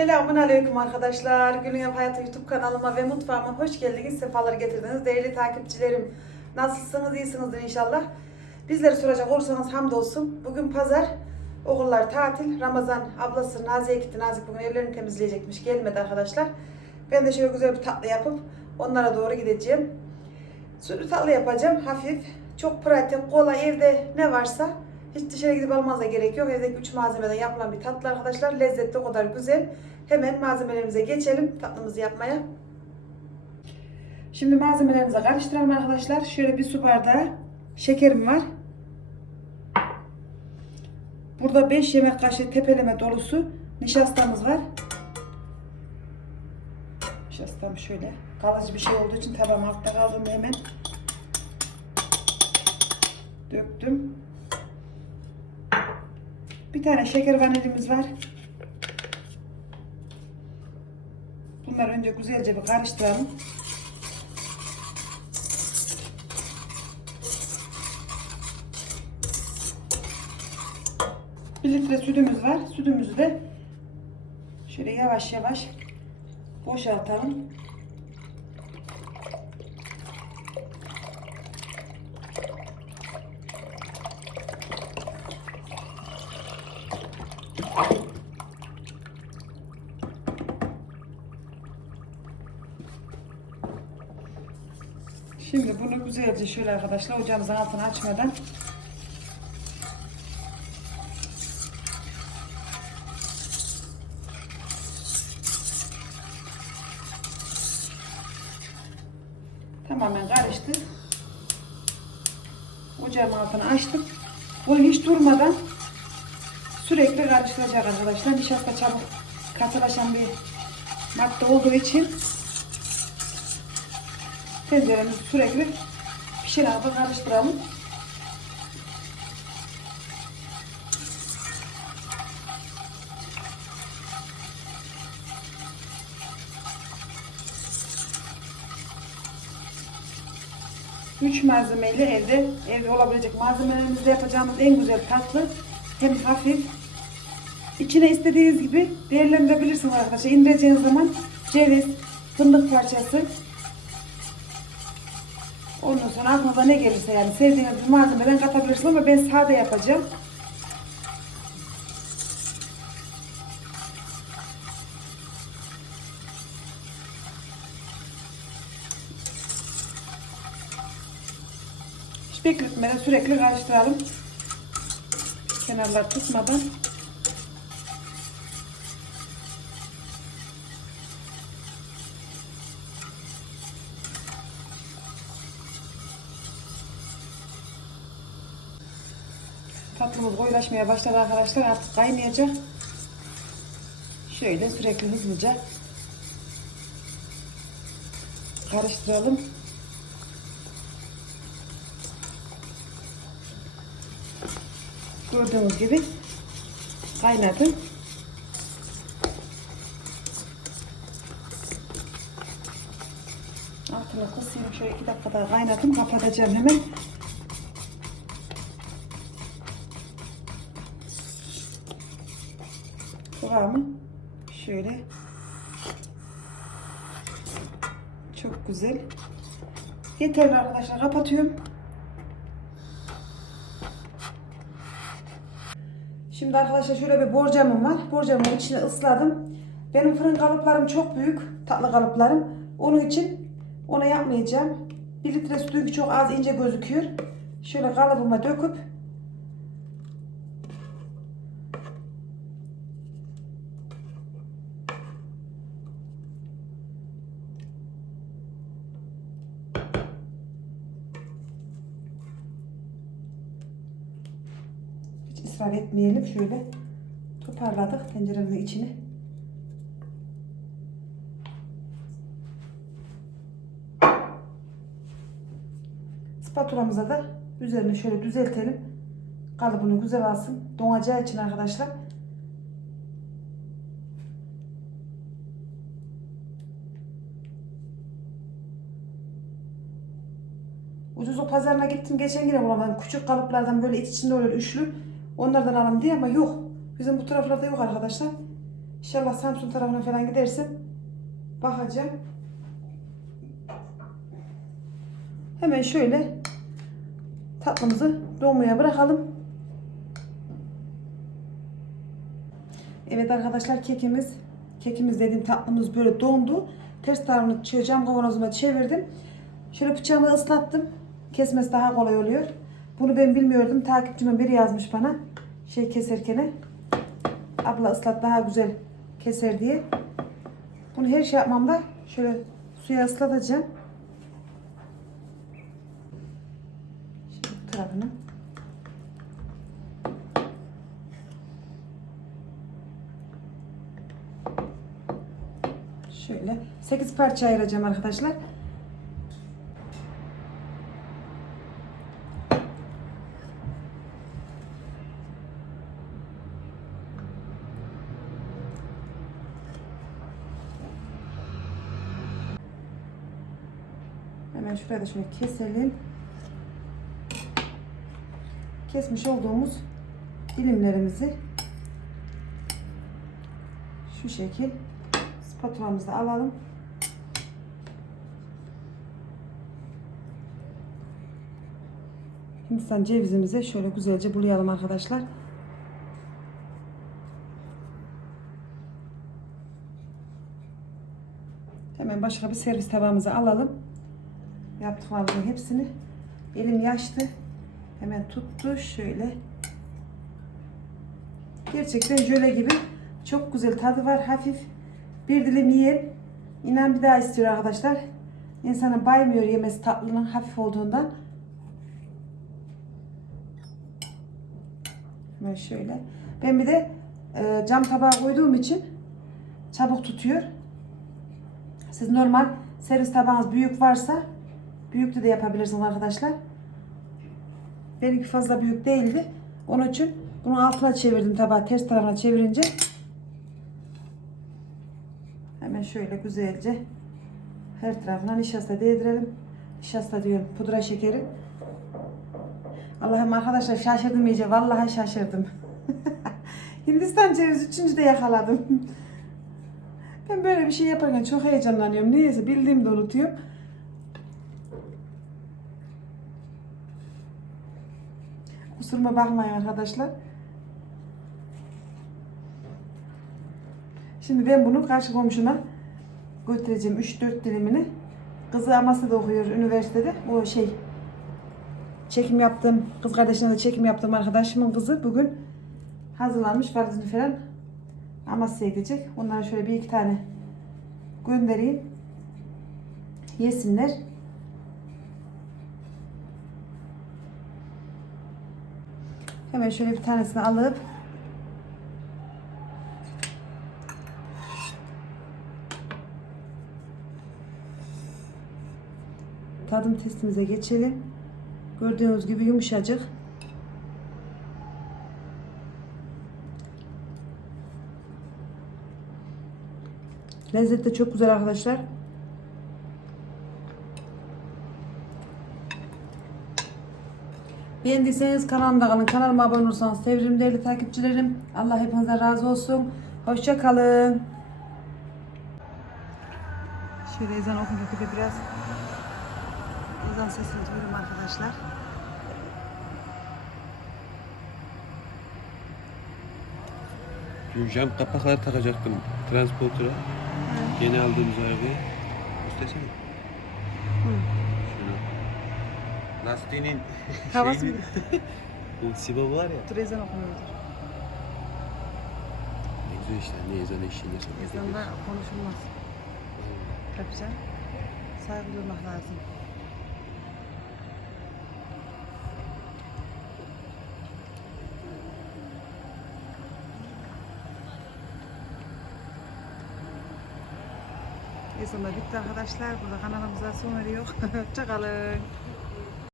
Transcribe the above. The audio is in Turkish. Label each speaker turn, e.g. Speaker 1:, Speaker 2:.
Speaker 1: Selamun Aleyküm arkadaşlar. Günün Yap Hayatı YouTube kanalıma ve mutfağıma hoş geldiniz. Sefalar getirdiniz. Değerli takipçilerim nasılsınız? İyisinizdir inşallah. Bizleri soracak olursanız hamdolsun. Bugün pazar. Okullar tatil. Ramazan ablası Nazi'ye gitti. Nazik bugün evlerini temizleyecekmiş. Gelmedi arkadaşlar. Ben de şöyle güzel bir tatlı yapıp onlara doğru gideceğim. Sürü tatlı yapacağım. Hafif. Çok pratik. Kolay. Evde ne varsa hiç dışarı gidip almanıza gerek yok. Evdeki üç malzemeden yapılan bir tatlı arkadaşlar. Lezzetli o kadar güzel. Hemen malzemelerimize geçelim tatlımızı yapmaya. Şimdi malzemelerimize karıştıralım arkadaşlar. Şöyle bir su bardağı şekerim var. Burada 5 yemek kaşığı tepeleme dolusu nişastamız var. Nişastam şöyle kalıcı bir şey olduğu için tabağım altta kaldım hemen döktüm. Bir tane şeker vanilimiz var. Bunları önce güzelce bir karıştıralım. Bir litre sütümüz var. Sütümüzü de şöyle yavaş yavaş boşaltalım. Şimdi bunu güzelce şöyle arkadaşlar ocağımızın altını açmadan tamamen karıştı. Ocağın altını açtık. Bunu hiç durmadan sürekli karıştıracak arkadaşlar. Nişasta çabuk katılaşan bir madde olduğu için tenceremizi sürekli pişirip karıştıralım. Üç malzemeyle evde evde olabilecek malzemelerimizle yapacağımız en güzel tatlı hem hafif İçine istediğiniz gibi değerlendirebilirsiniz arkadaşlar. İndireceğiniz zaman ceviz, fındık parçası, Ondan sonra aklınıza ne gelirse yani sevdiğiniz bir malzemeden katabilirsiniz ama ben sade yapacağım. Hiç bekletmeden sürekli karıştıralım. Kenarlar tutmadan. Tatlımız koyulaşmaya başladı arkadaşlar. Artık kaynayacak. Şöyle sürekli hızlıca karıştıralım. Gördüğünüz gibi kaynadı. Altına kısayım. Şöyle iki dakika daha kaynadım. Kapatacağım hemen. Kıvamı şöyle. Çok güzel. Yeterli arkadaşlar kapatıyorum. Şimdi arkadaşlar şöyle bir borcamım var. Borcamın içine ısladım. Benim fırın kalıplarım çok büyük tatlı kalıplarım. Onun için ona yapmayacağım. Bir litre sütü çok az ince gözüküyor. Şöyle kalıbıma döküp Hiç israf etmeyelim. Şöyle toparladık tenceremizin içini. Spatulamıza da üzerine şöyle düzeltelim. Kalıbını güzel alsın. Donacağı için arkadaşlar. Ucuz o pazarına gittim geçen yine bulamadım. Küçük kalıplardan böyle iç içinde oluyor üçlü. Onlardan alalım diye ama yok. Bizim bu taraflarda yok arkadaşlar. İnşallah Samsun tarafına falan gidersin. Bakacağım. Hemen şöyle tatlımızı donmaya bırakalım. Evet arkadaşlar kekimiz, kekimiz dediğim tatlımız böyle dondu. Ters tarafını cam kavanozuma çevirdim. Şöyle bıçağımı ıslattım. Kesmesi daha kolay oluyor. Bunu ben bilmiyordum. Takipçimin biri yazmış bana. Şey keserken. Abla ıslat daha güzel keser diye. Bunu her şey yapmamda şöyle suya ıslatacağım. Şimdi bu tarafını. Şöyle 8 parça ayıracağım arkadaşlar. Hemen şuraya da şöyle keselim. Kesmiş olduğumuz dilimlerimizi şu şekil spatulamızda alalım. Hindistan cevizimizi şöyle güzelce bulayalım arkadaşlar. Hemen başka bir servis tabağımıza alalım. Yaptıklarımızın hepsini. Elim yaştı. Hemen tuttu. Şöyle. Gerçekten jöle gibi. Çok güzel tadı var. Hafif. Bir dilim yiyin. İnan bir daha istiyor arkadaşlar. İnsana baymıyor yemesi tatlının hafif olduğundan. Hemen şöyle. Ben bir de e, cam tabağa koyduğum için çabuk tutuyor. Siz normal servis tabağınız büyük varsa büyüklü de yapabilirsiniz arkadaşlar. Benimki fazla büyük değildi. Onun için bunu altına çevirdim tabağı ters tarafına çevirince hemen şöyle güzelce her tarafına nişasta değdirelim. Nişasta diyorum pudra şekeri. Allah'ım arkadaşlar şaşırdım iyice. Vallahi şaşırdım. Hindistan cevizi üçüncü de yakaladım. Ben böyle bir şey yaparken çok heyecanlanıyorum. Niyeyse bildiğimi de unutuyorum. Kusuruma bakmayın arkadaşlar. Şimdi ben bunu karşı komşuma götüreceğim 3-4 dilimini. Kızı Amasya'da okuyor üniversitede. O şey çekim yaptım. Kız kardeşine de çekim yaptım arkadaşımın kızı bugün hazırlanmış valizini falan Amasya'ya gidecek. Onlara şöyle bir iki tane göndereyim. Yesinler. Hemen şöyle bir tanesini alıp tadım testimize geçelim. Gördüğünüz gibi yumuşacık. Lezzet de çok güzel arkadaşlar. Beğendiyseniz kanalımda kalın. Kanalıma abone olursanız sevinirim değerli takipçilerim. Allah hepinize razı olsun. Hoşça kalın. Şöyle ezan okundu gibi biraz ezan sesini duyuyorum arkadaşlar.
Speaker 2: Dün cam kapakları takacaktım transporter'a. Yeni aldığımız arabaya. İstesene. Şunu. Lastiğinin
Speaker 1: Havası
Speaker 2: şeyi- Bu Sibabı var ya.
Speaker 1: Dur ezan okunuyordur.
Speaker 2: Ne güzel işte. Ne ezan eşliğinde sohbet
Speaker 1: Ezanda
Speaker 2: ediyoruz.
Speaker 1: konuşulmaz. Tabii canım. Saygı duymak lazım. Ezan da bitti arkadaşlar. Burada kanalımıza son veriyor. Hoşçakalın.